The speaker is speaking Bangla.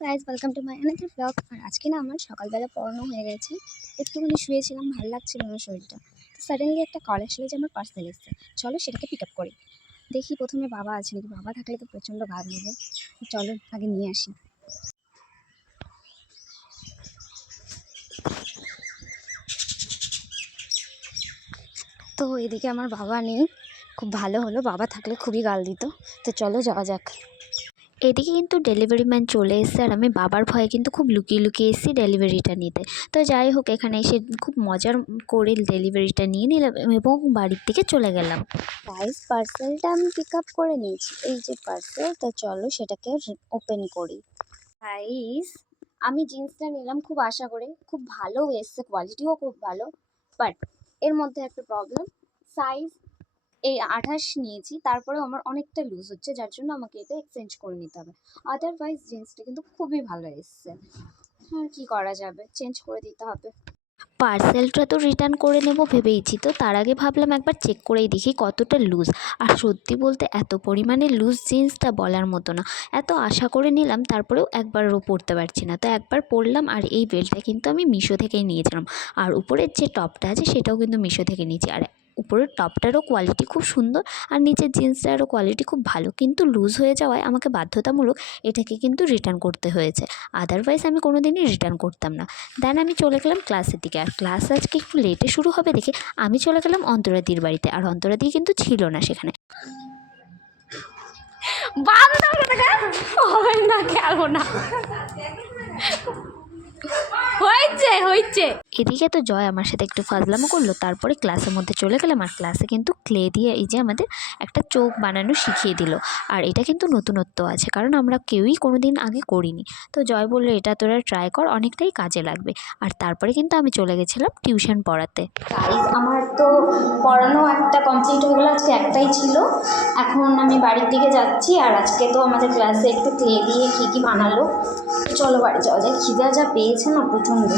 Guys welcome to my another blog আর আজকে না আমার সকালবেলা পড়ানো হয়ে গেছে। একটুখানি শুয়েছিলাম, ভালো লাগছিল আমার শরীরটা। তো সাডেনলি একটা কল আসলো যে আমার পার্সেল এসছে চলো সেটাকে পিক আপ করি। দেখি প্রথমে বাবা আছে নাকি? বাবা থাকলে তো প্রচণ্ড ভাব নেবে চলো আগে নিয়ে আসি। তো এদিকে আমার বাবা নেই। খুব ভালো হলো। বাবা থাকলে খুবই গাল দিত। তো চলো যাওয়া যাক। এদিকে কিন্তু ডেলিভারি ম্যান চলে এসেছে আর আমি বাবার ভয়ে কিন্তু খুব লুকিয়ে লুকিয়ে এসেছি ডেলিভারিটা নিতে। তো যাই হোক, এখানে এসে খুব মজার করে ডেলিভারিটা নিয়ে নিলাম এবং বাড়ির থেকে চলে গেলাম। গাইস পার্সেলটা আমি পিক আপ করে নিয়েছি। এই যে পার্সেল তো চলো সেটাকে ওপেন করি। গাইস আমি জিন্সটা নিলাম খুব আশা করে। খুব ভালো এসছে কোয়ালিটিও খুব ভালো বাট এর মধ্যে একটা প্রবলেম সাইজ এই আঠাশ নিয়েছি, তারপরেও আমার অনেকটা লুজ হচ্ছে, যার জন্য আমাকে এটা এক্সচেঞ্জ করে নিতে হবে। আদারওয়াইজ জিন্সটা কিন্তু খুবই ভালো এসছে। আর কি করা যাবে? চেঞ্জ করে দিতে হবে। পার্সেলটা তো রিটার্ন করে নেব ভেবেইছি তো, তার আগে ভাবলাম একবার চেক করেই দেখি কতটা লুজ আর সত্যি বলতে এত পরিমাণে লুজ জিন্সটা বলার মতো না। এত আশা করে নিলাম, তারপরেও একবারও পরতে পারছি না। তো একবার পরলাম, আর এই বেল্টটা কিন্তু আমি মিশো থেকেই নিয়েছিলাম। আর উপরের যে টপটা আছে, সেটাও কিন্তু মিশো থেকে নিয়েছি। আর উপরের টপটারও কোয়ালিটি খুব সুন্দর আর নিচের জিন্সটারও কোয়ালিটি খুব ভালো। কিন্তু লুজ হয়ে যাওয়ায় আমাকে বাধ্যতামূলক এটাকে কিন্তু রিটার্ন করতে হয়েছে। আদারওয়াইজ আমি কোনো দিনই রিটার্ন করতাম না। দেন আমি চলে গেলাম ক্লাসের দিকে। আর ক্লাস আজকে একটু লেটে শুরু হবে দেখে আমি চলে গেলাম অন্তরাদির বাড়িতে। আর অন্তরাদি কিন্তু ছিল না সেখানে। হবে না খেলব না। হয়েছে হয়েছে। এদিকে তো জয় আমার সাথে একটু ফাজলামো করল তারপরে ক্লাসের মধ্যে চলে গেলাম আর ক্লাসে কিন্তু ক্লে দিয়ে এই যে আমাদের একটা চোখ বানানো শিখিয়ে দিল। আর এটা কিন্তু নতুনত্ব আছে কারণ আমরা কেউই কোনো দিন আগে করিনি। তো জয় বলল এটা তোরা ট্রাই কর অনেকটাই কাজে লাগবে। আর তারপরে কিন্তু আমি চলে গেছিলাম টিউশন পড়াতে। আমার তো পড়ানো একটা কমপ্লিট হয়ে গেলো আজকে একটাই ছিল। এখন আমি বাড়ির দিকে যাচ্ছি আর আজকে তো আমাদের ক্লাসে একটু ক্লে দিয়ে কী কী বানালো। চলো বাড়ি যাওয়া যায় খিদা যা পেয়েছে না প্রচণ্ড।